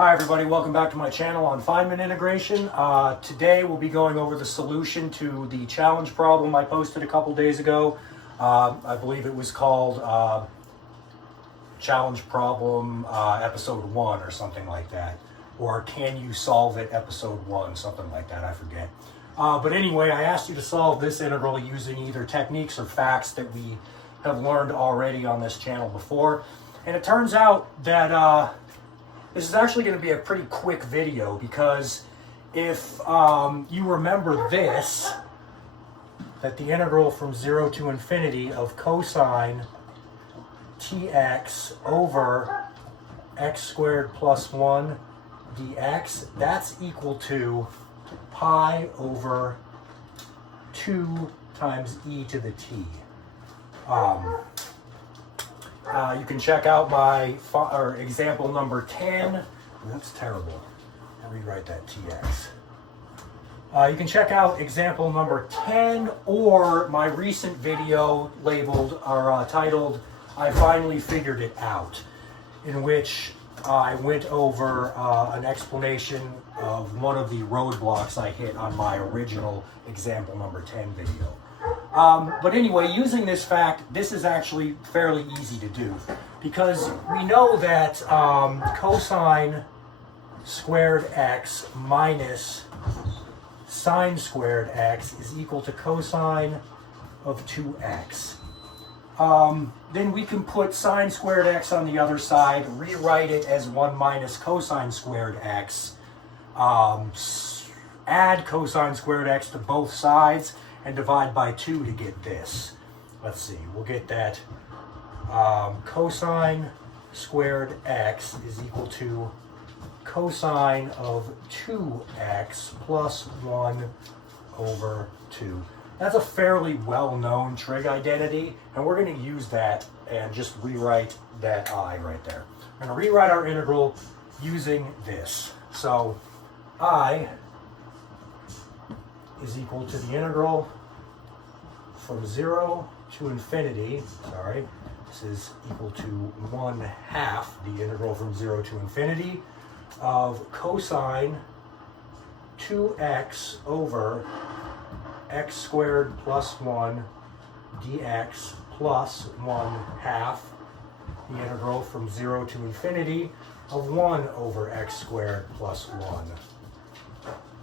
Hi everybody, welcome back to my channel on Feynman integration. Today we'll be going over the solution to the challenge problem I posted a couple days ago. I believe it was called Challenge Problem Episode 1 or something like that. Or Can You Solve It Episode 1, something like that, I forget. But anyway, I asked you to solve this integral using either techniques or facts that we have learned already on this channel before. And it turns out that this is actually going to be a pretty quick video because if you remember this, that the integral from 0 to infinity of cosine tx over x squared plus 1 dx, that's equal to pi over 2 times e to the t. You can check out my example number 10. That's terrible. I'll rewrite that tx. You can check out example number 10 or my recent video labeled or titled I Finally Figured It Out, in which I went over an explanation of one of the roadblocks I hit on my original example number 10 video. But anyway, using this fact, this is actually fairly easy to do because we know that cosine squared x minus sine squared x is equal to cosine of 2x. Then we can put sine squared x on the other side, rewrite it as 1 minus cosine squared x, add cosine squared x to both sides, and divide by 2 to get this. Let's see, we'll get that cosine squared x is equal to cosine of 2x plus 1 over 2. That's a fairly well-known trig identity, and we're going to use that and just rewrite that I right there. We're going to rewrite our integral using this. So I is equal to the integral from 0 to infinity, this is equal to 1/2 the integral from 0 to infinity of cosine 2x over x squared plus 1 dx plus 1/2 the integral from 0 to infinity of 1 over x squared plus 1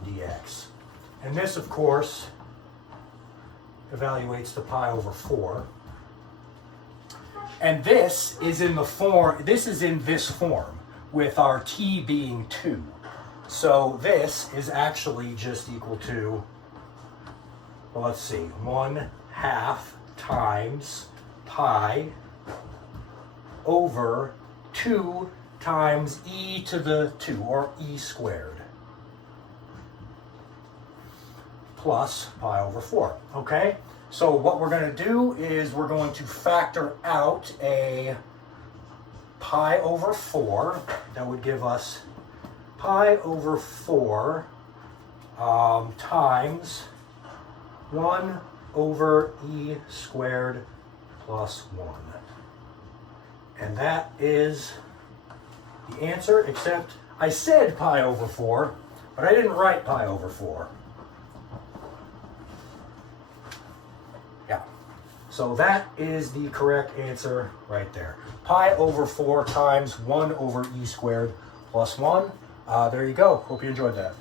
dx. And this, of course, evaluates to pi over 4. And this is in this form with our t being 2. So this is actually just equal to, well, let's see, 1/2 times pi over 2 times e to the 2, or e squared, plus pi over 4, okay? So what we're going to do is we're going to factor out a pi over 4. That would give us pi over 4 times 1 over e squared plus 1. And that is the answer, except I said pi over 4, but I didn't write pi over 4. Yeah. So that is the correct answer right there. Pi over 4 times 1 over e squared plus 1. There you go. Hope you enjoyed that.